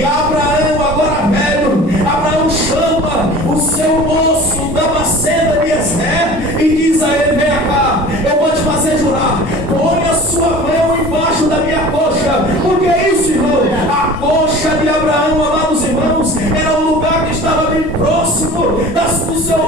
E Abraão, agora velho, Abraão chama o seu moço da maceda de Eliezer e diz a ele: vem cá, eu vou te fazer jurar, põe a sua mão embaixo da minha coxa. Porque é isso, irmão, a coxa de Abraão, amados irmãos, era um lugar que estava bem próximo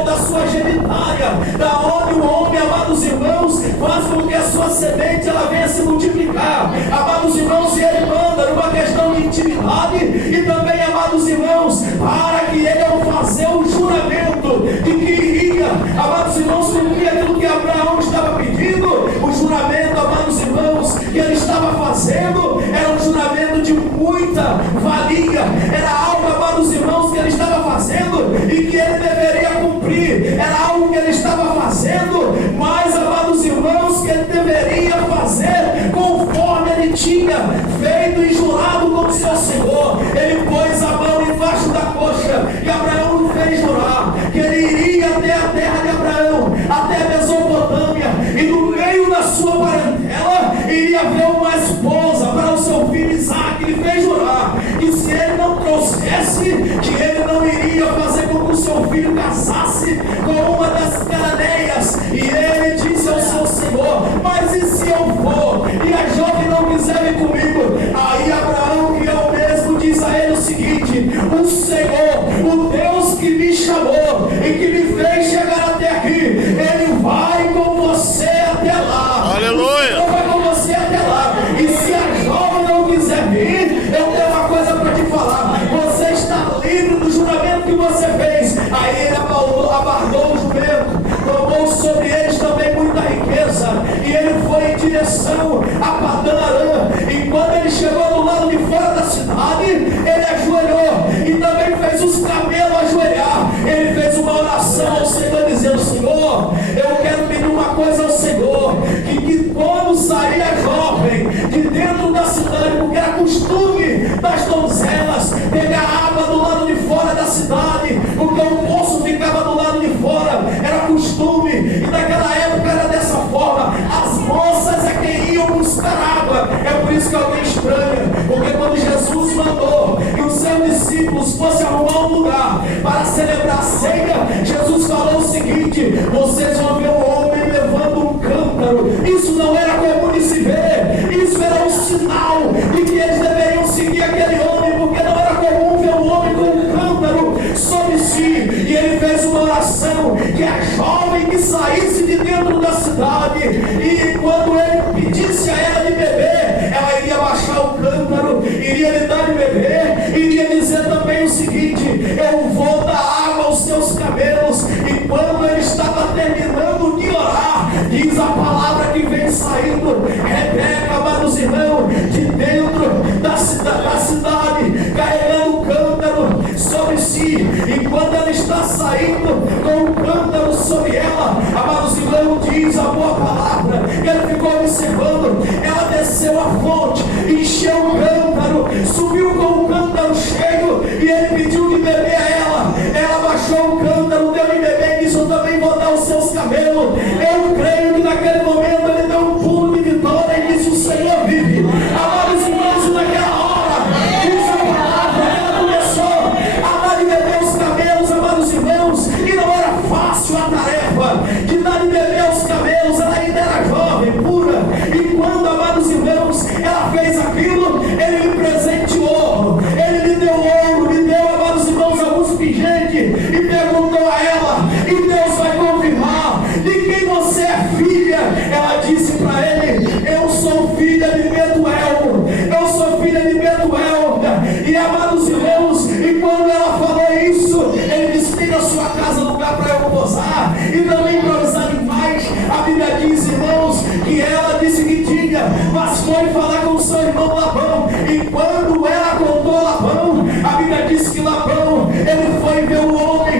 da sua genitália, da onde o homem, amados irmãos, faz com que a sua semente ela venha se multiplicar, amados irmãos. E ele manda numa questão de intimidade e também, amados irmãos, para que ele, ao fazer o juramento de que iria, amados irmãos, cumprir aquilo que Abraão estava pedindo, o juramento, amados irmãos, que ele estava fazendo era um juramento de muita valia, era algo, amados irmãos, que ele estava fazendo e que ele deveria cumprir, era algo que ele estava fazendo, mas, amados irmãos, que ele deveria fazer conforme ele tinha feito e jurado com o seu Senhor. Ele pôs a mão embaixo da coxa e Abraão fez jurar que ele iria até a terra de Abraão, até a Mesopotâmia, e no meio da sua parentela iria ver uma esposa para o seu filho Isaque. Ele fez jurar que se ele não trouxesse, que ele não iria fazer com que o seu filho casasse com uma das cananeias. E ele disse ao seu Senhor: mas e se eu for e a jovem não quiser vir comigo? Aí Abraão, que é o mesmo, diz a ele o seguinte: o Senhor, o Deus que me chamou e que me fez chegar até aqui, ele vai com você até lá. Aleluia! Ele vai com você até lá. E se a jovem não quiser vir, eu tenho uma coisa para te falar: você está livre do juramento que você fez. Aí ele abardou o jumento, tomou sobre eles também muita riqueza, e ele foi em direção a Padã Arã. E quando ele chegou do lado de fora da cidade, ele ajoelhou e também fez os camelos ajoelhar. Ele fez uma oração ao Senhor, dizendo: Senhor, eu quero pedir uma coisa ao Senhor, que quando sair a jovem de dentro da cidade, porque era costume das donzelas pegar água do lado de fora da cidade, porque o poço ficava do lado de fora, era costume, e naquela época era dessa forma, as moças é quem iam buscar água. É por isso que alguém estranha, porque quando Jesus mandou que os seus discípulos fossem arrumar um lugar para celebrar a ceia, Jesus falou o seguinte: vocês vão ver um homem levando um cântaro. Isso não era comum de se ver, isso era um sinal de que eles deveriam seguir aquele homem, porque não era comum ver um homem com um cântaro sobre si. E ele fez uma oração que a jovem que saísse de dentro da cidade, e quando ele pedisse a ela de beber, ela iria baixar o cântaro, iria lhe dar de beber, iria dizer também o seguinte: eu vou dar água aos seus camelos. E quando ele estava terminando de orar, diz a palavra que vem saindo Rebeca, amados irmãos, de dentro da cidade, carregando o cântaro sobre si. E quando ela está saindo com o cântaro sobre ela, amados irmãos, diz a boa palavra, ele ficou observando. Ela desceu a fonte, encheu o cântaro, subiu com o cântaro cheio, e ele pediu de beber a ela. Ela baixou o cântaro, deu de beber e disse: eu também vou dar os seus camelos. Eu creio que naquele momento ele deu um pulo de vitória e disse: o Senhor vive. Amados irmãos, naquela hora, diz a palavra, ela começou a dar de beber os camelos, amados irmãos, e não era fácil a tarefa de dar de beber os camelos. Ela ainda era jovem, pura, e quando, amados irmãos, ela fez aquilo, ele lhe presenteou, ele lhe deu ouro, lhe deu, amados irmãos, alguns pingentes, e perguntou a ela, e Deus vai confirmar: de quem você é filha? Ela disse para ele: eu sou filha de Betuel, eu sou filha de Betuel. E, amados irmãos, e quando ela falou isso, ele disse: tem na sua casa lugar para eu posar e também para os animais. A Bíblia diz, irmãos, que ela disse que tinha, mas foi falar com o seu irmão Labão. E quando ela contou Labão, a Bíblia diz que Labão, ele foi ver o homem